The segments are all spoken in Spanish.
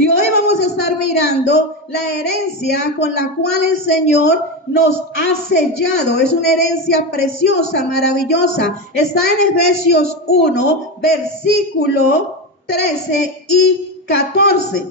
Y hoy vamos a estar mirando la herencia con la cual el Señor nos ha sellado. Es una herencia preciosa, maravillosa. Está en Efesios 1, versículo 13 y 14.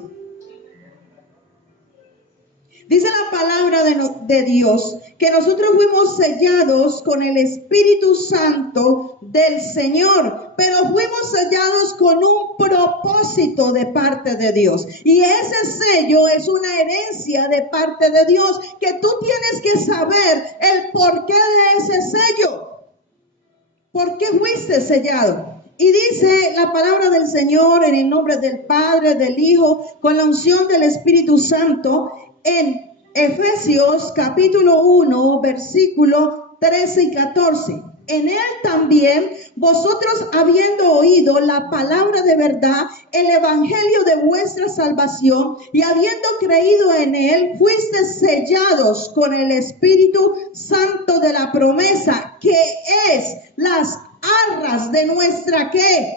Dice la palabra de Dios que nosotros fuimos sellados con el Espíritu Santo del Señor, pero fuimos sellados con un propósito de parte de Dios. Y ese sello es una herencia de parte de Dios que tú tienes que saber el porqué de ese sello. ¿Por qué fuiste sellado? Y dice la palabra del Señor en el nombre del Padre, del Hijo, con la unción del Espíritu Santo, en Efesios capítulo 1, versículo 13 y 14. En él también vosotros, habiendo oído la palabra de verdad, el evangelio de vuestra salvación, y habiendo creído en él, fuisteis sellados con el Espíritu Santo de la promesa, que es las arras de nuestra ¿qué?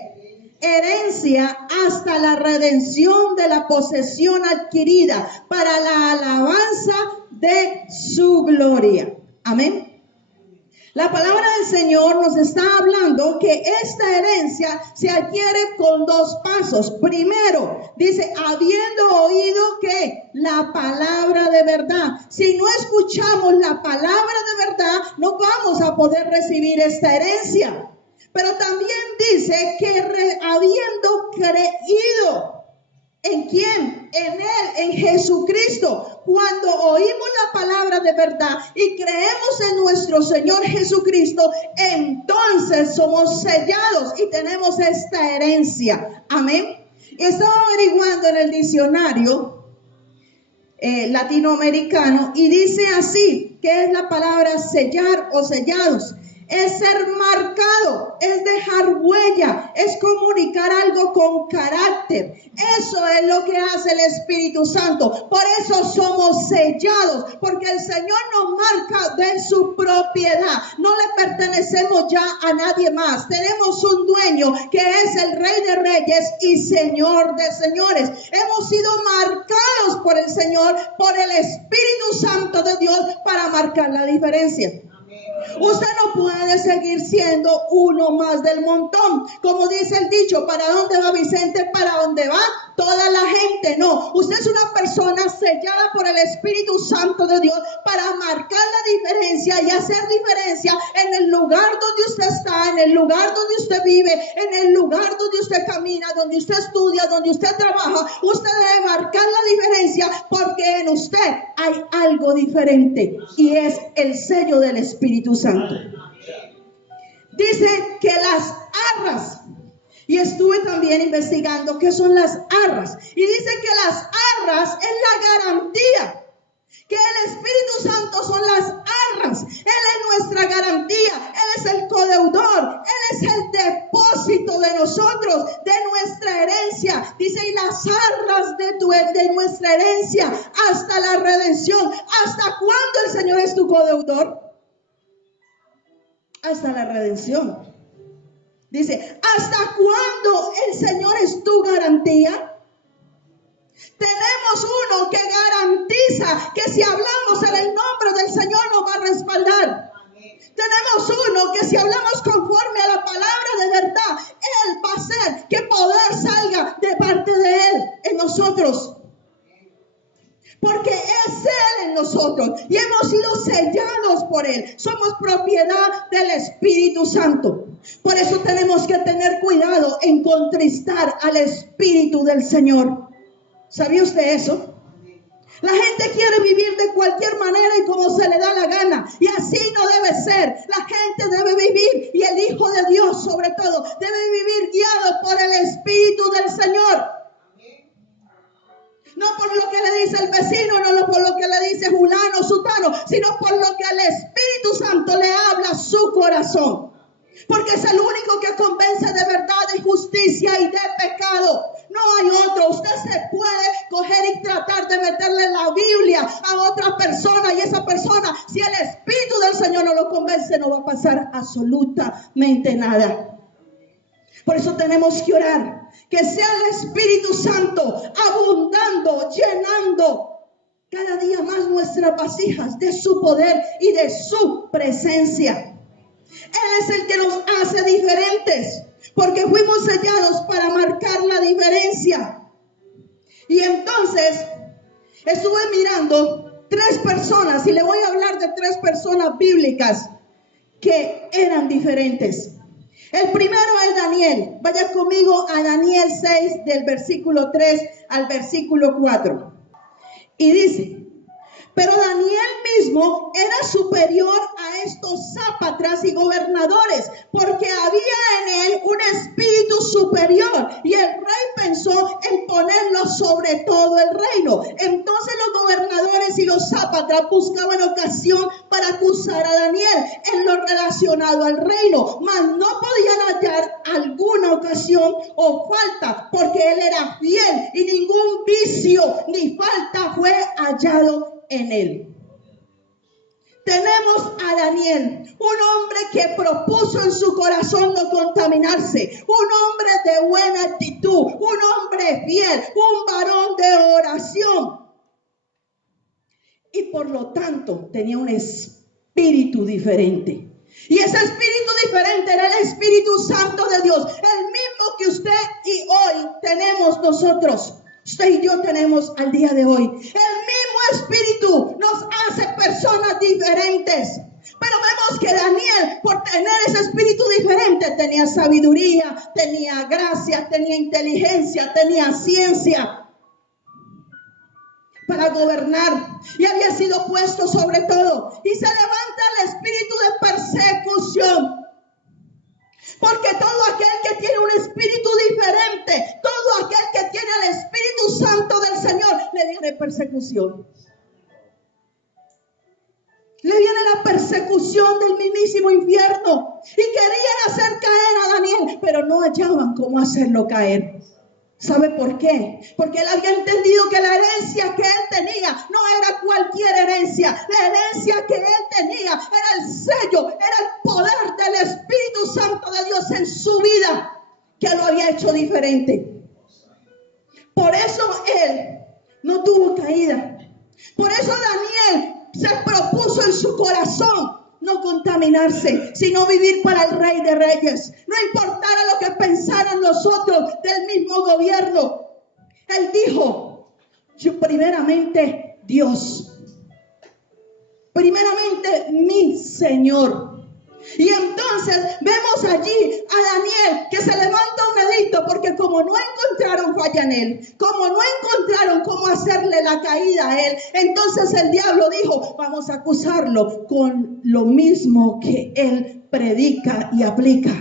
Herencia, hasta la redención de la posesión adquirida para la alabanza de su gloria. Amén. La palabra del Señor nos está hablando que esta herencia se adquiere con dos pasos. Primero, dice, habiendo oído que la palabra de verdad. Si no escuchamos la palabra de verdad, no vamos a poder recibir esta herencia. Pero también dice que habiendo creído, ¿en quién? En él, en Jesucristo. Cuando oímos la palabra de verdad y creemos en nuestro Señor Jesucristo, entonces somos sellados y tenemos esta herencia. Amén. Y estaba averiguando en el diccionario latinoamericano y dice así, ¿qué es la palabra sellar o sellados? Es ser marcado, es dejar huella, es comunicar algo con carácter. Eso es lo que hace el Espíritu Santo. Por eso somos sellados, porque el Señor nos marca de su propiedad. No le pertenecemos ya a nadie más. Tenemos un dueño que es el Rey de Reyes y Señor de Señores. Hemos sido marcados por el Señor, por el Espíritu Santo de Dios, para marcar la diferencia. Usted no puede seguir siendo uno más del montón. Como dice el dicho, ¿para dónde va Vicente? ¿Para dónde va toda la gente? No, usted es una persona sellada por el Espíritu Santo de Dios para marcar la diferencia y hacer diferencia en el lugar donde usted está, en el lugar donde usted vive, en el lugar donde usted camina, donde usted estudia, donde usted trabaja. Usted debe marcar la diferencia porque en usted hay algo diferente y es el sello del Espíritu Santo. Dice que las arras, y estuve también investigando qué son las arras, y dice que las arras es la garantía, que el Espíritu Santo son las arras. Él es nuestra garantía, Él es el codeudor, Él es el depósito de nosotros, de nuestra herencia. Dice, y las arras de nuestra herencia hasta la redención. ¿Hasta cuándo el Señor es tu codeudor? Hasta la redención. Dice, ¿hasta cuándo el Señor es tu garantía? Tenemos uno que garantiza que si hablamos en el nombre del Señor nos va a respaldar. Tenemos uno que si hablamos conforme a la palabra de verdad, Él va a hacer que poder salga de parte de Él en nosotros. Porque es Él en nosotros y hemos sido sellados por Él. Somos propiedad del Espíritu Santo. Por eso tenemos que tener cuidado en contristar al Espíritu del Señor. ¿Sabía usted eso? La gente quiere vivir de cualquier manera y como se le da la gana. Y así no debe ser. La gente debe vivir, y el Hijo de Dios sobre todo, debe vivir guiado por el Espíritu del Señor. No por lo que le dice el vecino, no por lo que le dice fulano, sutano, sino por lo que el Espíritu Santo le habla a su corazón. Porque es el único que convence de verdad, de justicia y de pecado. No hay otro. Usted se puede coger y tratar de meterle la Biblia a otra persona, y esa persona, si el Espíritu del Señor no lo convence, no va a pasar absolutamente nada. Por eso tenemos que orar, que sea el Espíritu Santo abundante cada día más nuestras vasijas de su poder y de su presencia. Él es el que nos hace diferentes, porque fuimos sellados para marcar la diferencia. Y entonces estuve mirando 3 personas, y le voy a hablar de 3 personas bíblicas que eran diferentes. El primero es Daniel. Vaya conmigo a Daniel 6, del versículo 3 al versículo 4. Y dice: pero Daniel mismo era superior a estos sátrapas y gobernadores, porque había en él un espíritu superior, y el rey pensó en ponerlo sobre todo el reino. Entonces los gobernadores y los sátrapas buscaban ocasión para acusar a Daniel en lo relacionado al reino, mas no podían hallar alguna ocasión o falta, porque él era fiel y ningún vicio ni falta fue hallado en él. Tenemos a Daniel, un hombre que propuso en su corazón no contaminarse, un hombre de buena actitud, un hombre fiel, un varón de oración. Y por lo tanto tenía un espíritu diferente. Y ese espíritu diferente era el Espíritu Santo de Dios, el mismo que usted y hoy tenemos nosotros. Usted y yo tenemos al día de hoy. El mismo espíritu nos hace personas diferentes. Pero vemos que Daniel, por tener ese espíritu diferente, tenía sabiduría, tenía gracia, tenía inteligencia, tenía ciencia para gobernar. Y había sido puesto sobre todo. Y se levanta el espíritu de persecución. Porque todo aquel que tiene un espíritu diferente, todo aquel que tiene el Espíritu Santo del Señor, le viene persecución. Le viene la persecución del mismísimo infierno. Y querían hacer caer a Daniel, pero no hallaban cómo hacerlo caer. ¿Sabe por qué? Porque él había entendido que la herencia que él tenía no era cualquier herencia. La herencia que él tenía era el sello, era el poder del Espíritu Santo de Dios en su vida, que lo había hecho diferente. Por eso él no tuvo caída. Por eso Daniel se propuso en su corazón no contaminarse, sino vivir para el Rey de Reyes. No importara lo que pensaran los otros del mismo gobierno. Él dijo: yo primeramente Dios, primeramente mi Señor. Y entonces vemos allí a Daniel que se levanta un edicto, porque como no encontraron falla en él, como no encontraron cómo hacerle la caída a él, entonces el diablo dijo: vamos a acusarlo con lo mismo que él predica y aplica.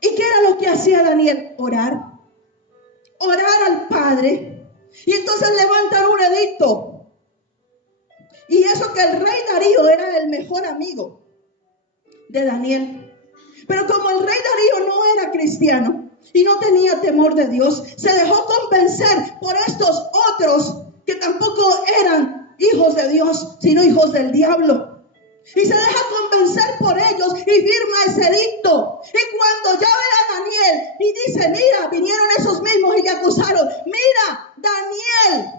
¿Y qué era lo que hacía Daniel? Orar al Padre. Y entonces levantan un edicto. Y eso que el rey Darío era el mejor amigo de Daniel. Pero como el rey Darío no era cristiano y no tenía temor de Dios, se dejó convencer por estos otros que tampoco eran hijos de Dios, sino hijos del diablo. Y se deja convencer por ellos y firma ese edicto. Y cuando ya ve a Daniel y dice: mira, vinieron esos mismos y le acusaron. Mira, Daniel,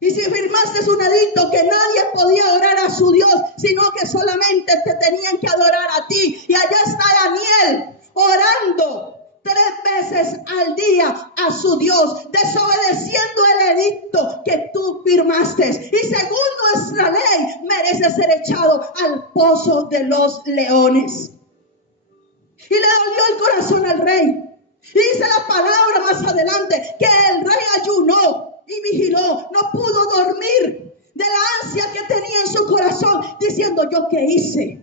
y si firmaste un edicto que nadie podía adorar a su Dios, sino que solamente te tenían que adorar a ti. Y allá está Daniel orando 3 veces al día a su Dios, desobedeciendo el edicto que tú firmaste. Y según nuestra ley, merece ser echado al pozo de los leones. Y le dolió el corazón al rey. Y dice la palabra más adelante que el rey ayunó y vigiló, no pudo dormir de la ansia que tenía en su corazón, diciendo: ¿yo qué hice?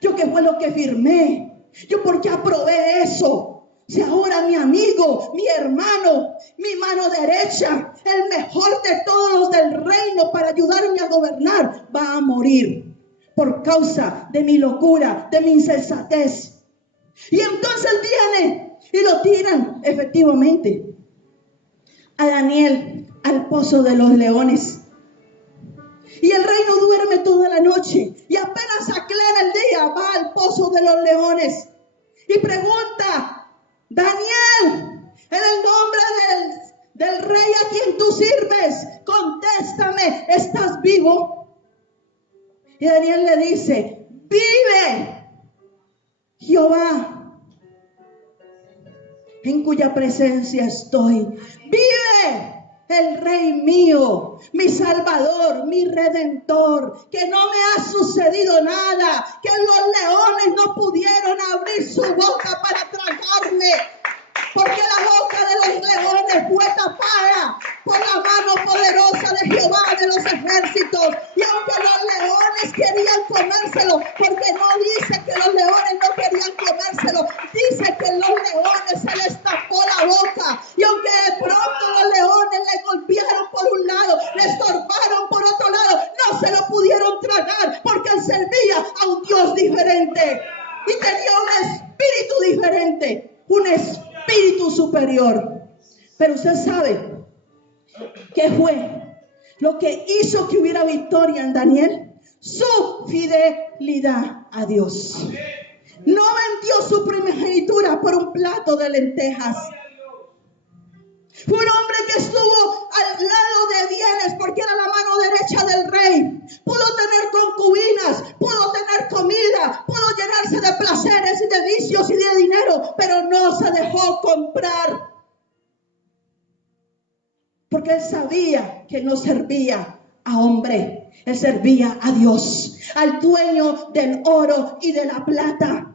¿Yo qué fue lo que firmé? ¿Yo por qué aprobé eso? Si ahora mi amigo, mi hermano, mi mano derecha, el mejor de todos los del reino para ayudarme a gobernar, va a morir por causa de mi locura, de mi insensatez. Y entonces viene y lo tiran efectivamente a Daniel al pozo de los leones. Y el rey no duerme toda la noche, y apenas aclara el día va al pozo de los leones y pregunta: Daniel, en el nombre del rey a quien tú sirves, contéstame, vivo. Y Daniel le dice, vive Jehová, en cuya presencia estoy. Vive el Rey mío, mi Salvador, mi Redentor, que no me ha sucedido nada, que los leones no pudieron abrir su boca para tragarme, porque la boca de los leones fue tapada por la mano poderosa de Jehová de los ejércitos. Y aunque los leones querían comérselo, porque no dice que los leones no querían comérselo, dice que los leones se les tapó la boca. Y aunque de pronto los leones le golpearon por un lado, le estorbaron por otro lado, no se lo pudieron tragar, porque él servía a un Dios diferente y tenía un espíritu diferente, un espíritu superior. Pero usted sabe qué fue lo que hizo que hubiera victoria en Daniel. Su fidelidad a Dios. No vendió su primogenitura por un plato de lentejas. Fue un hombre que estuvo al lado de bienes porque era la mano derecha del rey. Pudo tener concubinas, pudo tener comida, pudo llenarse de placeres y de vicios y de dinero, pero no se dejó comprar. Porque él sabía que no servía a hombre, él servía a Dios, al dueño del oro y de la plata.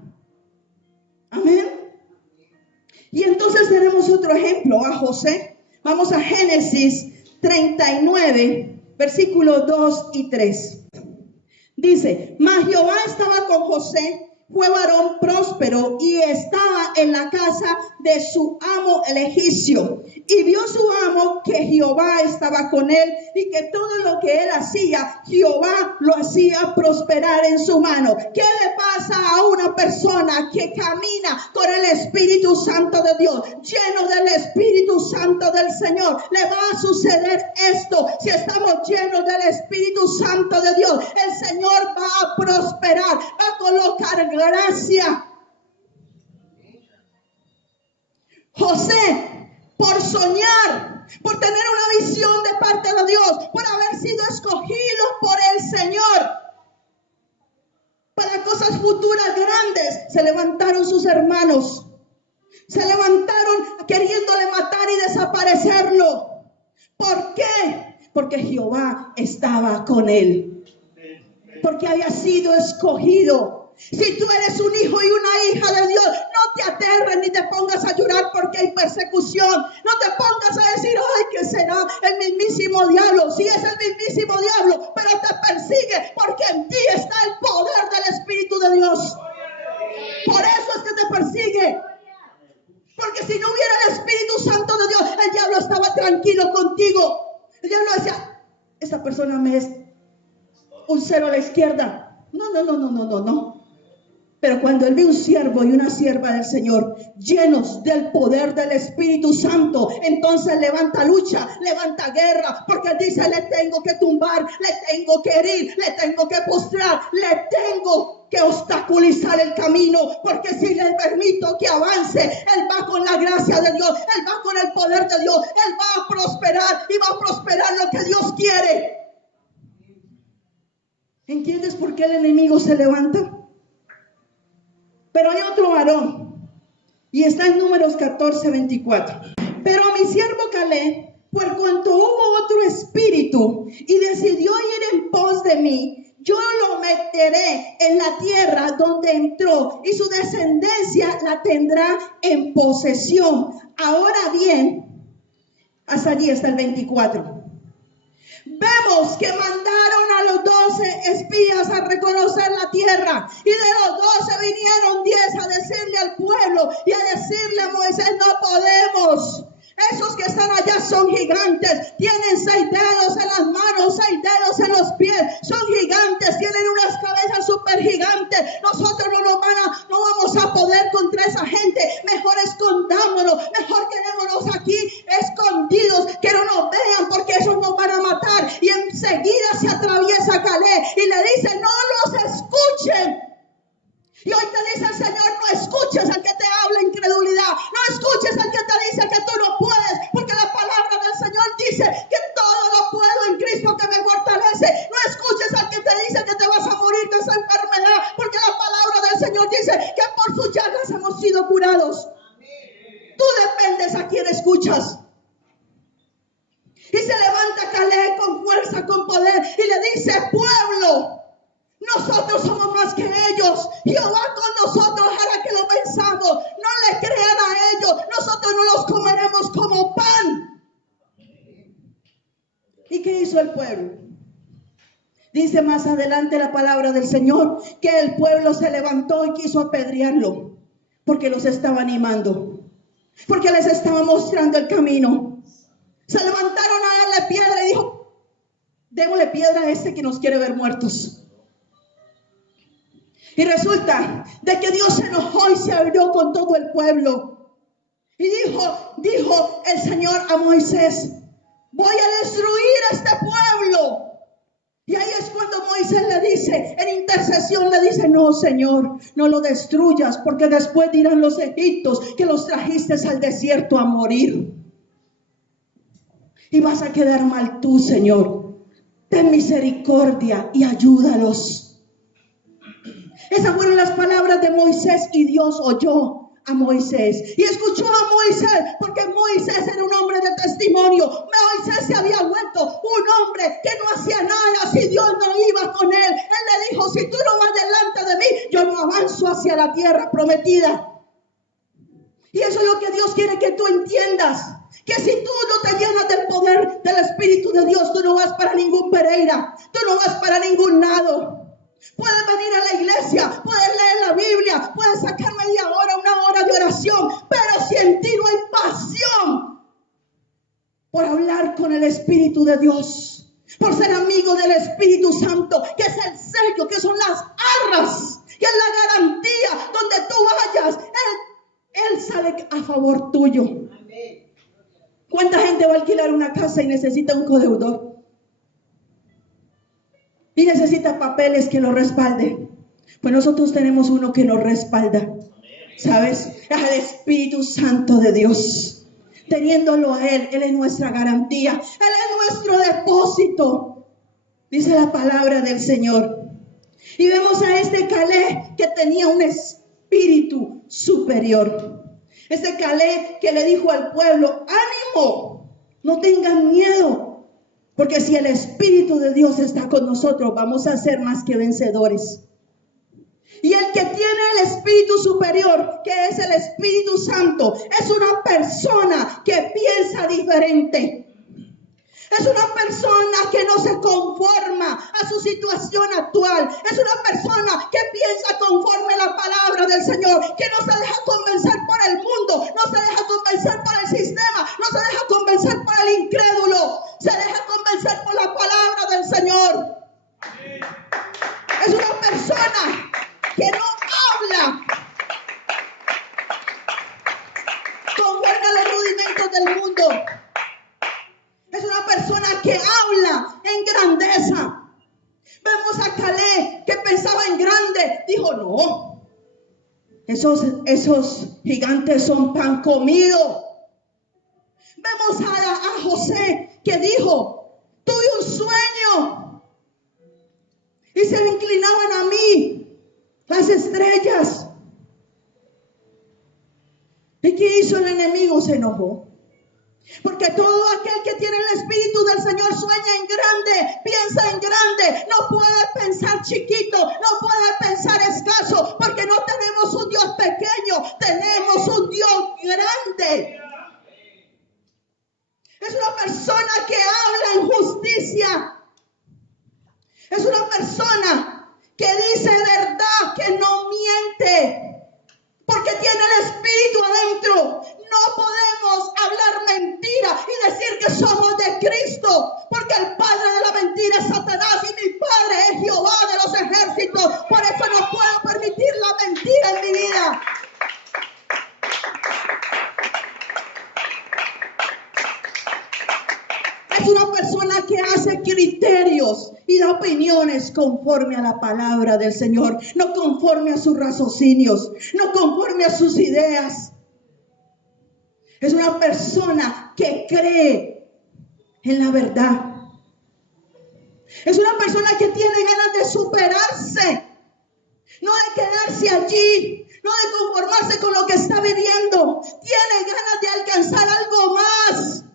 Amén. Y entonces tenemos otro ejemplo, a José. Vamos a Génesis 39, versículos 2 y 3. Dice, mas Jehová estaba con José, fue varón próspero y estaba en la casa de su amo el egipcio. Y vio su amo que Jehová estaba con él y que todo lo que él hacía, Jehová lo hacía prosperar en su mano. ¿Qué le pasa a una persona que camina con el Espíritu Santo de Dios, lleno del Espíritu Santo del Señor? Le va a suceder esto. Si estamos llenos del Espíritu Santo de Dios, el Señor va a prosperar, va a colocar gracia. José, por soñar, por tener una visión de parte de Dios, por haber sido escogido por el Señor para cosas futuras grandes, se levantaron sus hermanos, se levantaron queriéndole matar y desaparecerlo. ¿Por qué? Porque Jehová estaba con él, porque había sido escogido. Si tú eres un hijo y una hija de Dios, no te aterres ni te pongas a llorar porque hay persecución. No te pongas a decir, ay, ¿qué será? El mismísimo diablo. Sí, es el mismísimo diablo, pero te persigue porque en ti está el poder del Espíritu de Dios. Por eso es que te persigue. Porque si no hubiera el Espíritu Santo de Dios, el diablo estaba tranquilo contigo. El diablo decía, esta persona me es un cero a la izquierda. No. Pero cuando él ve un siervo y una sierva del Señor llenos del poder del Espíritu Santo, entonces levanta lucha, levanta guerra, porque él dice, le tengo que tumbar, le tengo que herir, le tengo que postrar, le tengo que obstaculizar el camino, porque si le permito que avance, él va con la gracia de Dios, él va con el poder de Dios, él va a prosperar y va a prosperar lo que Dios quiere. ¿Entiendes por qué el enemigo se levanta? Pero hay otro varón, y está en Números 14:24. Pero a mi siervo Caleb, por cuanto hubo otro espíritu, y decidió ir en pos de mí, yo lo meteré en la tierra donde entró, y su descendencia la tendrá en posesión. Ahora bien, hasta allí está el 24. Vemos que mandaron a los 12 espías a reconocer la tierra, y de los 12 vinieron 10 a decirle al pueblo y a decirle a Moisés, no podemos. Esos que están allá son gigantes, tienen 6 dedos en las manos, 6 dedos en los pies, son gigantes, tienen unas cabezas súper gigantes. Nosotros no vamos a poder contra esa gente. Mejor escondámonos, mejor quedémonos aquí escondidos, que no nos vean, porque esos nos van a matar. Y enseguida se atraviesa Caleb y le dice, no los escuchen. Y hoy te dice el Señor, no escuches al que te habla incredulidad, no escuches al que te dice que tú no puedes, porque la palabra del Señor dice que todo lo puedo en Cristo que me fortalece. No luchas. Y se levanta Caleb con fuerza, con poder, y le dice: pueblo, nosotros somos más que ellos. Jehová con nosotros hará que lo venzamos. No le crean a ellos. Nosotros no los comeremos como pan. ¿Y qué hizo el pueblo? Dice más adelante la palabra del Señor que el pueblo se levantó y quiso apedrearlo, porque los estaba animando, porque les estaba mostrando el camino. Se levantaron a darle piedra y dijo: démosle piedra a este que nos quiere ver muertos. Y resulta de que Dios se enojó y se abrió con todo el pueblo. Y dijo el Señor a Moisés: voy a destruir a este pueblo. Y ahí es cuando Moisés le dice, en intercesión le dice: no, Señor, no lo destruyas, porque después dirán los egipcios que los trajiste al desierto a morir. Y vas a quedar mal tú, Señor. Ten misericordia y ayúdalos. Esas fueron las palabras de Moisés, y Dios oyó a Moisés y escuchó a Moisés, porque Moisés era un hombre de testimonio. Moisés se había vuelto un hombre que no hacía nada si Dios no iba con él. Él le dijo: si tú no vas delante de mí, yo no avanzo hacia la tierra prometida. Y eso es lo que Dios quiere que tú entiendas, que si tú no te llenas del poder del Espíritu de Dios, tú no vas para ningún Pereira, tú no vas para ningún lado. Puedes venir a la iglesia, puedes leer la Biblia, puedes sacar media hora, una hora de oración, pero si en ti no hay pasión por hablar con el Espíritu de Dios, por ser amigo del Espíritu Santo, que es el sello, que son las arras, que es la garantía, donde tú vayas, Él sale a favor tuyo. ¿Cuánta gente va a alquilar una casa y necesita un codeudor? Y necesita papeles que lo respalden. Pues nosotros tenemos uno que nos respalda. ¿Sabes? Es el Espíritu Santo de Dios. Teniéndolo a Él es nuestra garantía. Él es nuestro depósito. Dice la palabra del Señor. Y vemos a este Caleb que tenía un espíritu superior. Este Caleb que le dijo al pueblo: ánimo, no tengan miedo. Porque si el Espíritu de Dios está con nosotros, vamos a ser más que vencedores. Y el que tiene el Espíritu superior, que es el Espíritu Santo, es una persona que piensa diferente. Es una persona que no se conforma a su situación actual. Es una persona que piensa conforme a la palabra del Señor, que no se deja convencer por el mundo, no se deja convencer por el sistema, no se deja convencer por el incrédulo, se deja convencer por la palabra del Señor. Es una persona que no habla conforme a los rudimentos del mundo. Es una persona que habla en grandeza. Vemos a Caleb que pensaba en grande. Dijo: no, esos gigantes son pan comido. Vemos a José que dijo: tuve un sueño y se inclinaban a mí las estrellas. ¿Y qué hizo el enemigo? Se enojó. Porque todo aquel que tiene el Espíritu del Señor sueña en grande, piensa en grande, no puede pensar chiquito, no puede pensar escaso, porque no tenemos un Dios pequeño, tenemos un Dios grande. Es una persona que habla en justicia. Es una persona que dice verdad, que no miente, porque tiene el Espíritu adentro. No podemos hablar mentira y decir que somos de Cristo, porque el padre de la mentira es Satanás y mi padre es Jehová de los ejércitos. Por eso no puedo permitir la mentira en mi vida. Es una persona que hace criterios y da opiniones conforme a la palabra del Señor, no conforme a sus raciocinios, no conforme a sus ideas. Es una persona que cree en la verdad. Es una persona que tiene ganas de superarse, no de quedarse allí, no de conformarse con lo que está viviendo. Tiene ganas de alcanzar algo más.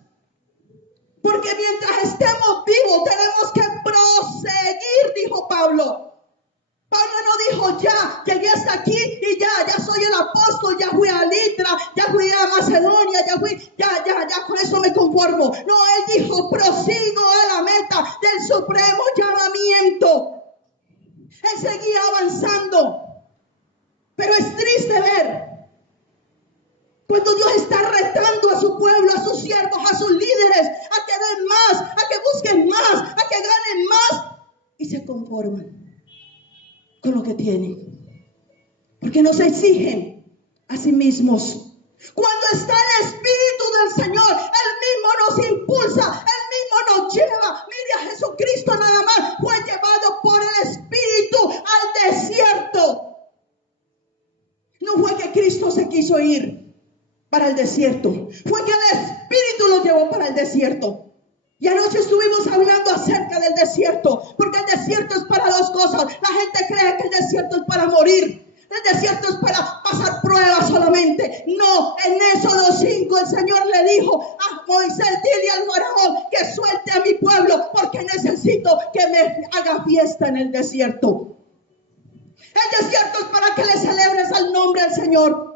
Porque mientras estemos vivos tenemos que proseguir, dijo Pablo. Pablo no dijo ya, llegué hasta aquí y ya soy el apóstol, ya fui a Litra, ya fui a Macedonia, ya con eso me conformo. No, él dijo, prosigo a la meta del supremo llamamiento. Él seguía avanzando. Pero es triste ver cuando Dios está retando a su pueblo, a sus siervos, a sus líderes, a que den más, a que busquen más, a que ganen más y se conforman con lo que tienen, porque nos exigen a sí mismos. Cuando está el Espíritu del Señor, Él mismo nos impulsa, Él mismo nos lleva. Mire, a Jesucristo nada más fue llevado por el Espíritu al desierto. No fue que Cristo se quiso ir para el desierto, fue que el Espíritu lo llevó para el desierto. Y anoche estuvimos hablando acerca del desierto, porque el desierto es para dos cosas. La gente cree que el desierto es para morir. El desierto es para pasar pruebas solamente. No, en Éxodo 5 el Señor le dijo a Moisés, dile al faraón que suelte a mi pueblo, porque necesito que me haga fiesta en el desierto. El desierto es para que le celebres al nombre del Señor.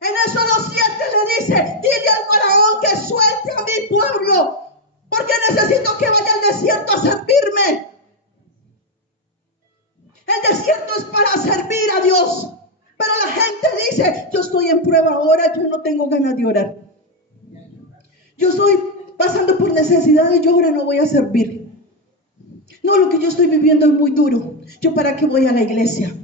En Éxodo 7 le dice, dile al faraón que suelte a mi pueblo, porque necesito que vaya al desierto a servirme. El desierto es para servir a Dios. Pero la gente dice, yo estoy en prueba ahora, yo no tengo ganas de orar. Yo estoy pasando por necesidades, yo ahora no voy a servir. No, lo que yo estoy viviendo es muy duro. ¿Yo para qué voy a la iglesia?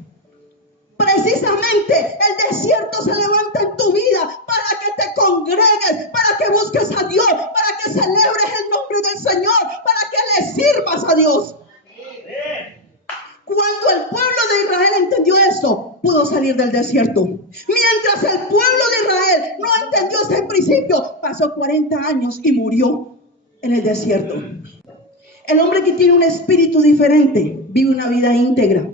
Precisamente el desierto se levanta en tu vida para que te congregues, para que busques a Dios, para que celebres el nombre del Señor, para que le sirvas a Dios. Cuando el pueblo de Israel entendió eso, pudo salir del desierto. Mientras el pueblo de Israel no entendió ese principio, pasó 40 años y murió en el desierto. El hombre que tiene un espíritu diferente vive una vida íntegra.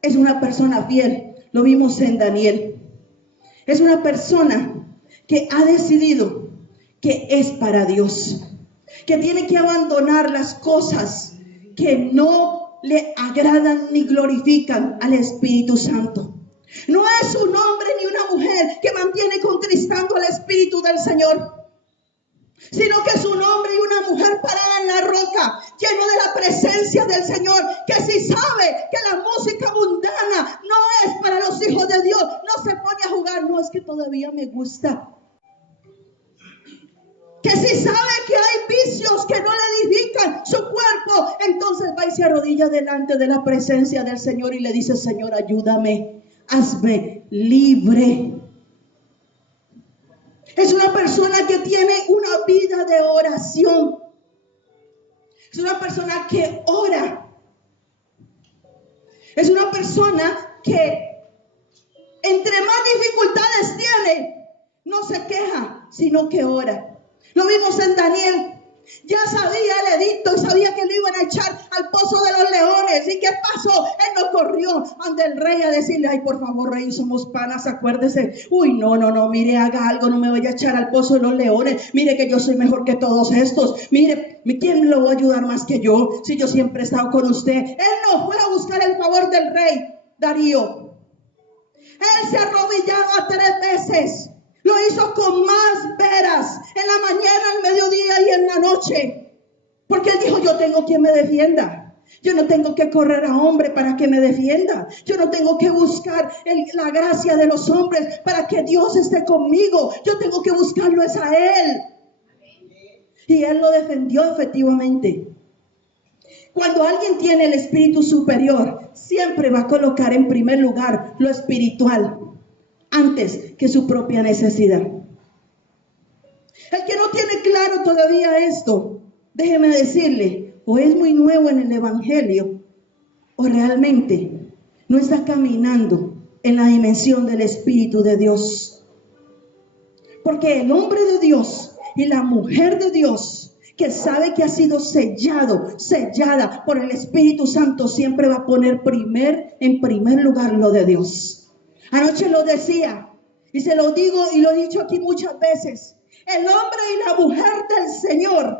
Es una persona fiel. Lo vimos en Daniel. Es una persona que ha decidido que es para Dios, que tiene que abandonar las cosas que no le agradan ni glorifican al Espíritu Santo. No es un hombre ni una mujer que mantiene contristando al Espíritu del Señor, sino que es un hombre y una mujer parada en la roca, lleno de la presencia del Señor, que si sabe que la música mundana no es para los hijos de Dios, no se pone a jugar, no es que todavía me gusta. Que si sabe que hay vicios que no le edifican su cuerpo, entonces va y se arrodilla delante de la presencia del Señor y le dice, Señor, ayúdame, hazme libre. Es una persona que tiene una vida de oración. Es una persona que ora. Es una persona que entre más dificultades tiene, no se queja, sino que ora. Lo vimos en Daniel. Ya sabía el edicto y sabía que lo iban a echar al pozo de los leones. ¿Y qué pasó? Él no corrió ante el rey a decirle, ay, por favor, rey, somos panas, acuérdese. Uy, no, mire, haga algo, no me vaya a echar al pozo de los leones. Mire que yo soy mejor que todos estos. Mire, ¿quién lo va a ayudar más que yo? Si yo siempre he estado con usted. Él no fue a buscar el favor del rey Darío. Él se arrodillaba 3 veces. Lo hizo con más veras, en la mañana, al mediodía y en la noche. Porque él dijo, yo tengo quien me defienda. Yo no tengo que correr a hombre para que me defienda. Yo no tengo que buscar la gracia de los hombres para que Dios esté conmigo. Yo tengo que buscarlo es a Él. Y Él lo defendió efectivamente. Cuando alguien tiene el espíritu superior, siempre va a colocar en primer lugar lo espiritual antes que su propia necesidad. El que no tiene claro todavía esto, déjeme decirle, o es muy nuevo en el evangelio, o realmente no está caminando en la dimensión del Espíritu de Dios. Porque el hombre de Dios y la mujer de Dios que sabe que ha sido sellada por el Espíritu Santo, siempre va a poner en primer lugar lo de Dios. Anoche lo decía, y se lo digo y lo he dicho aquí muchas veces. El hombre y la mujer del Señor,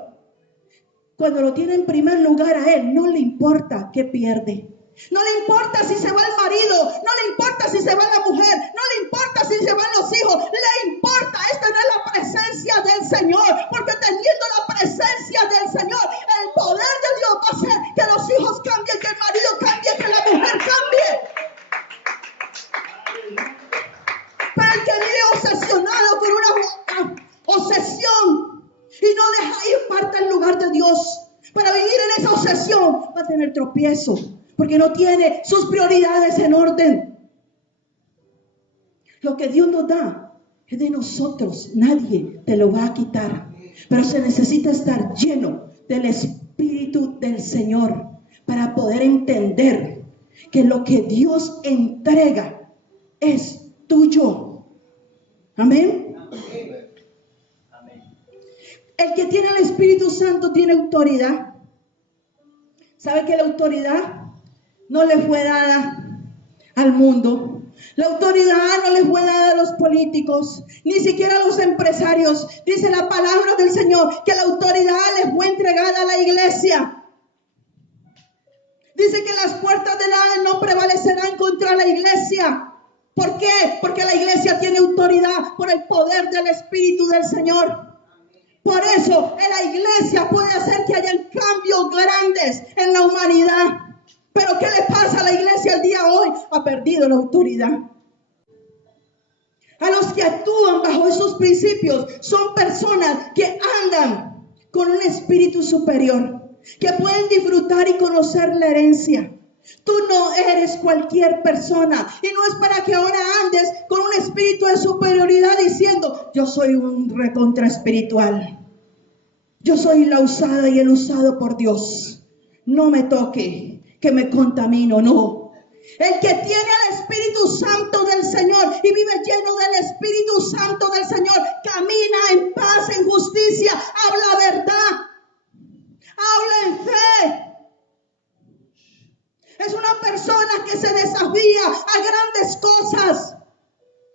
cuando lo tiene en primer lugar a Él, no le importa qué pierde. No le importa si se va el marido, no le importa si se va la mujer, no le importa si se van los hijos, le importa es tener la presencia del Señor, porque teniendo la presencia del Señor, el poder de Dios va a hacer que los hijos cambien, que el marido cambie, que la mujer cambie. Pero el que vive obsesionado con una obsesión y no deja ir parte del lugar de Dios para vivir en esa obsesión, va a tener tropiezo. Porque no tiene sus prioridades en orden. Lo que Dios nos da es de nosotros. Nadie te lo va a quitar. Pero se necesita estar lleno del Espíritu del Señor para poder entender que lo que Dios entrega es tuyo. Amén. El que tiene el Espíritu Santo tiene autoridad. ¿Sabe que la autoridad no le fue dada al mundo? La autoridad no le fue dada a los políticos, ni siquiera a los empresarios. Dice la palabra del Señor que la autoridad le fue entregada a la iglesia. Dice que las puertas del Hades no prevalecerán contra la iglesia. ¿Por qué? Porque la iglesia tiene autoridad por el poder del Espíritu del Señor. Por eso en la iglesia puede hacer que haya cambios grandes en la humanidad. Pero ¿qué le pasa a la iglesia el día de hoy? Ha perdido la autoridad. A los que actúan bajo esos principios son personas que andan con un espíritu superior, que pueden disfrutar y conocer la herencia. Tú no eres cualquier persona, y no es para que ahora andes con un espíritu de superioridad diciendo: yo soy un recontra espiritual, yo soy la usada y el usado por Dios, no me toque, que me contamino. No. El que tiene el Espíritu Santo del Señor y vive lleno del Espíritu Santo del Señor, camina en paz, en justicia, habla verdad, habla en fe. Es una persona que se desafía a grandes cosas.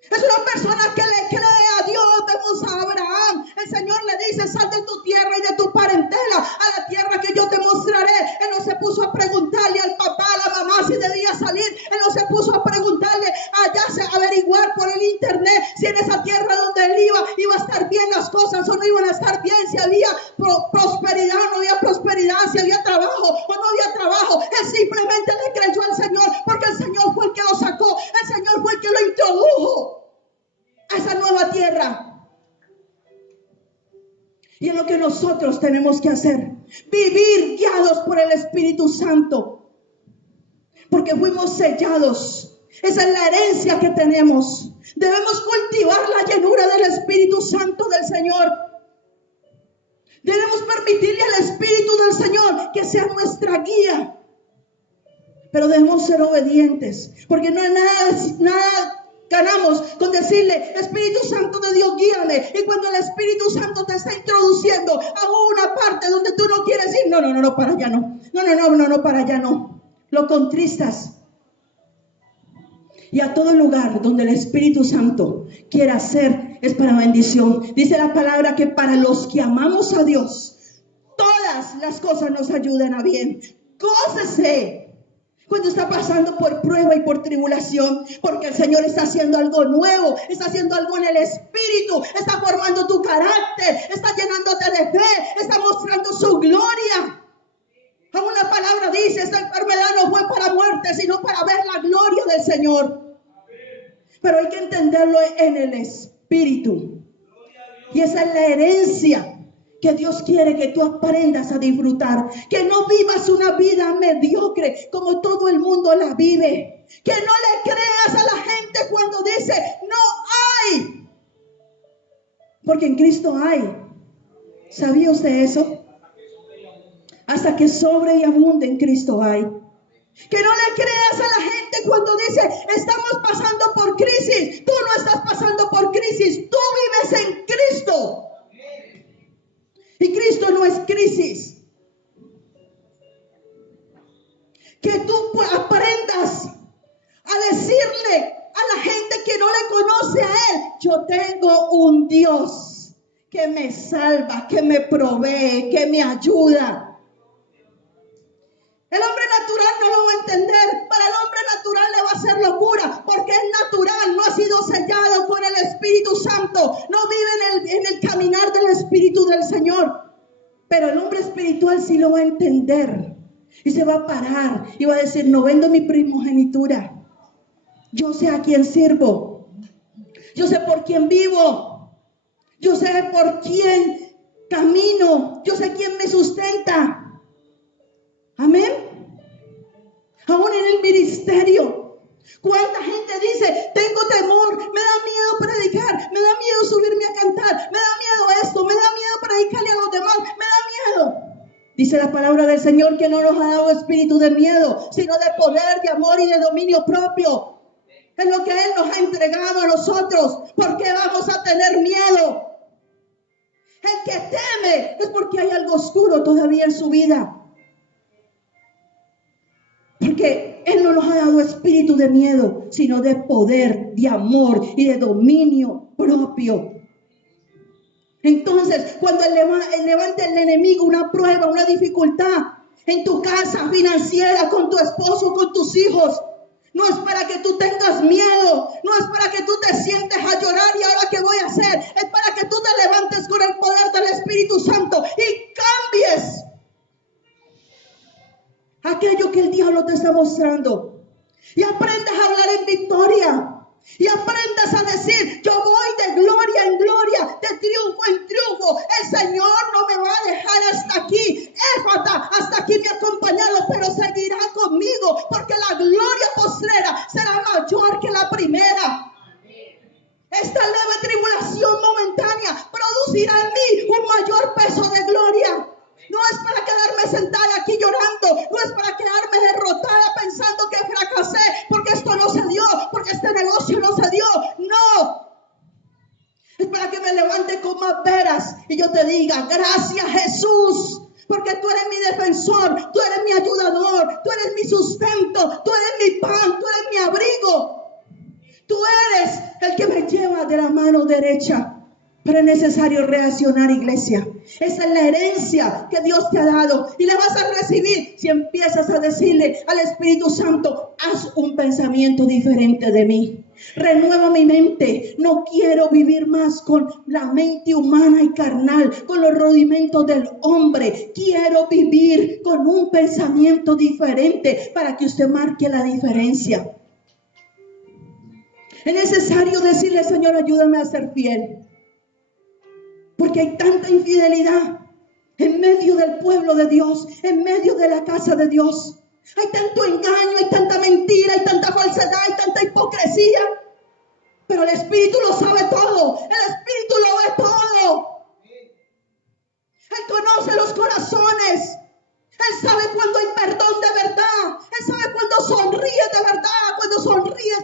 Es una persona que le cree a Dios. Vemos a Abraham. El Señor le dice: sal de tu tierra y de tu parentela a la tierra que yo te mostraré. Él no se puso a preguntarle al papá, a la mamá si debía salir. Él no se puso a preguntarle allá, a averiguar por el internet si en esa tierra donde él iba a estar bien las cosas o no iban a estar bien, si había prosperidad o no había prosperidad, si había trabajo o no había trabajo. Él simplemente le creyó al Señor, porque el Señor fue el que lo sacó, el Señor fue el que lo introdujo a esa nueva tierra. Y es lo que nosotros tenemos que hacer: vivir guiados por el Espíritu Santo, porque fuimos sellados. Esa es la herencia que tenemos. Debemos cultivar la llenura del Espíritu Santo del Señor. Debemos permitirle al Espíritu del Señor que sea nuestra guía, pero debemos ser obedientes, porque no hay nada ganamos con decirle: Espíritu Santo de Dios, guíame. Y cuando el Espíritu Santo te está introduciendo a una parte donde tú no quieres ir, no, para allá no. No, para allá no. Lo contristas. Y a todo lugar donde el Espíritu Santo quiera hacer es para bendición. Dice la palabra que para los que amamos a Dios, todas las cosas nos ayudan a bien. Gócese cuando está pasando por prueba y por tribulación, porque el Señor está haciendo algo nuevo, está haciendo algo en el Espíritu, está formando tu carácter, está llenándote de fe, está mostrando su gloria. Aún la palabra dice: esta enfermedad no fue para muerte, sino para ver la gloria del Señor. Pero hay que entenderlo en el Espíritu. Y esa es la herencia que Dios quiere que tú aprendas a disfrutar. Que no vivas una vida mediocre como todo el mundo la vive. Que no le creas a la gente cuando dice: no hay. Porque en Cristo hay. ¿Sabía usted eso? Hasta que sobre y abunde en Cristo hay. Que no le creas a la gente cuando dice: estamos pasando por crisis. Tú no estás pasando por crisis. Tú vives en Cristo. Y Cristo no es crisis. Que tú aprendas a decirle a la gente que no le conoce a Él: yo tengo un Dios que me salva, que me provee, que me ayuda. El hombre natural no lo va a entender. Para el hombre natural le va a ser locura, porque es natural, no ha sido sellado con el Espíritu Santo, no vive en el caminar del Espíritu del Señor. Pero el hombre espiritual sí lo va a entender y se va a parar y va a decir: no vendo mi primogenitura. Yo sé a quién sirvo, yo sé por quién vivo, yo sé por quién camino, yo sé quién me sustenta. Amén. Aún en el ministerio, ¿cuánta gente dice: tengo temor, me da miedo predicar, me da miedo subirme a cantar, me da miedo esto, me da miedo predicarle a los demás, me da miedo? Dice la palabra del Señor que no nos ha dado espíritu de miedo, sino de poder, de amor y de dominio propio. Es lo que Él nos ha entregado a nosotros. ¿Por qué vamos a tener miedo? El que teme es porque hay algo oscuro todavía en su vida. Porque Él no nos ha dado espíritu de miedo, sino de poder, de amor y de dominio propio. Entonces, cuando levante el enemigo una prueba, una dificultad en tu casa financiera, con tu esposo, con tus hijos, no es para que tú tengas miedo, no es para que tú te sientes a llorar y ahora qué voy a hacer, es para que tú te levantes con el poder del Espíritu Santo y cambies aquello que el diablo te está mostrando y aprendas a hablar en victoria y aprendas a decir: yo voy de gloria en gloria, de triunfo en triunfo. El Señor no me va a dejar hasta aquí, Éfata, hasta aquí me ha acompañado, pero seguirá conmigo, porque la gloria postrera será mayor que la primera. Esta leve tribulación momentánea producirá en mí un mayor peso de gloria. No es para quedarme sentada aquí llorando, no es para quedarme derrotada pensando que fracasé porque esto no se dio, porque este negocio no se dio. No, es para que me levante con más veras y yo te diga: gracias, Jesús, porque tú eres mi defensor, tú eres mi ayudador, tú eres mi sustento, tú eres mi pan, tú eres mi abrigo, tú eres el que me lleva de la mano derecha. Pero es necesario reaccionar, iglesia. Esa es la herencia que Dios te ha dado y la vas a recibir si empiezas a decirle al Espíritu Santo: haz un pensamiento diferente de mí. Renueva mi mente. No quiero vivir más con la mente humana y carnal, con los rudimentos del hombre. Quiero vivir con un pensamiento diferente para que usted marque la diferencia. Es necesario decirle: Señor, ayúdame a ser fiel. Porque hay tanta infidelidad en medio del pueblo de Dios, en medio de la casa de Dios. Hay tanto engaño, hay tanta mentira, hay tanta falsedad, hay tanta hipocresía. Pero el Espíritu lo sabe todo. El Espíritu lo ve todo. Él conoce los corazones. Él sabe cuando hay perdón de verdad. Él sabe cuando sonríes de verdad, cuando sonríes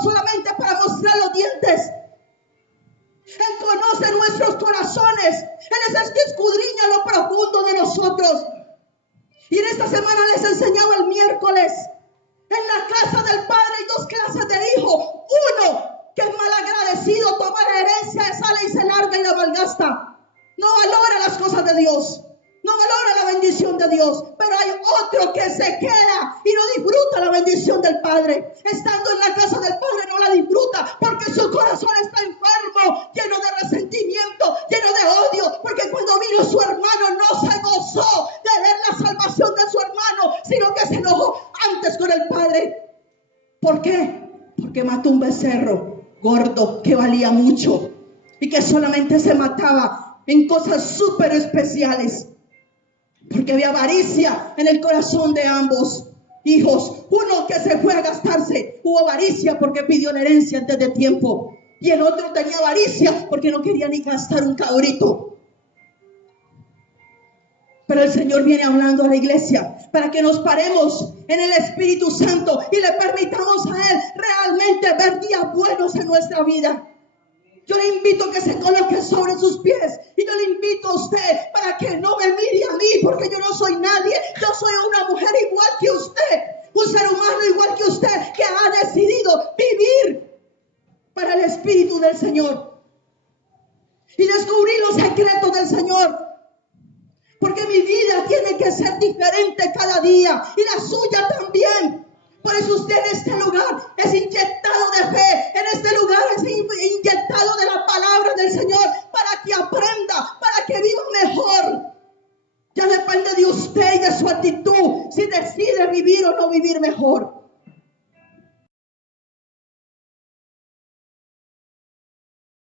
solamente para mostrar los dientes. Él conoce nuestros corazones. Él es el que escudriña lo profundo de nosotros. Y en esta semana les enseñaba el miércoles: en la casa del Padre hay dos clases de hijos. Uno que es malagradecido, toma la herencia, sale y se larga y la malgasta. No valora las cosas de Dios, no valora la bendición de Dios. Pero hay otro que se queda y no disfruta la bendición del Padre. Estando en la casa del Padre no la disfruta porque su corazón está enfermo, lleno de resentimiento, lleno de odio. Porque cuando vino su hermano no se gozó de ver la salvación de su hermano, sino que se enojó antes con el Padre. ¿Por qué? Porque mató un becerro gordo que valía mucho y que solamente se mataba en cosas súper especiales. Porque había avaricia en el corazón de ambos hijos. Uno que se fue a gastarse, hubo avaricia porque pidió la herencia antes de tiempo. Y el otro tenía avaricia porque no quería ni gastar un cabrito. Pero el Señor viene hablando a la iglesia para que nos paremos en el Espíritu Santo y le permitamos a Él realmente ver días buenos en nuestra vida. Yo le invito a que se coloque sobre sus pies. Y yo le invito a usted para que no me mire a mí, porque yo no soy nadie. Yo soy una mujer igual que usted. Un ser humano igual que usted, que ha decidido vivir para el Espíritu del Señor. Y descubrir los secretos del Señor. Porque mi vida tiene que ser diferente cada día. Y la suya también. Por eso usted en este lugar es inyectado de fe. En este lugar es inyectado de la palabra del Señor. Para que aprenda, para que viva mejor. Ya depende de usted y de su actitud. Si decide vivir o no vivir mejor.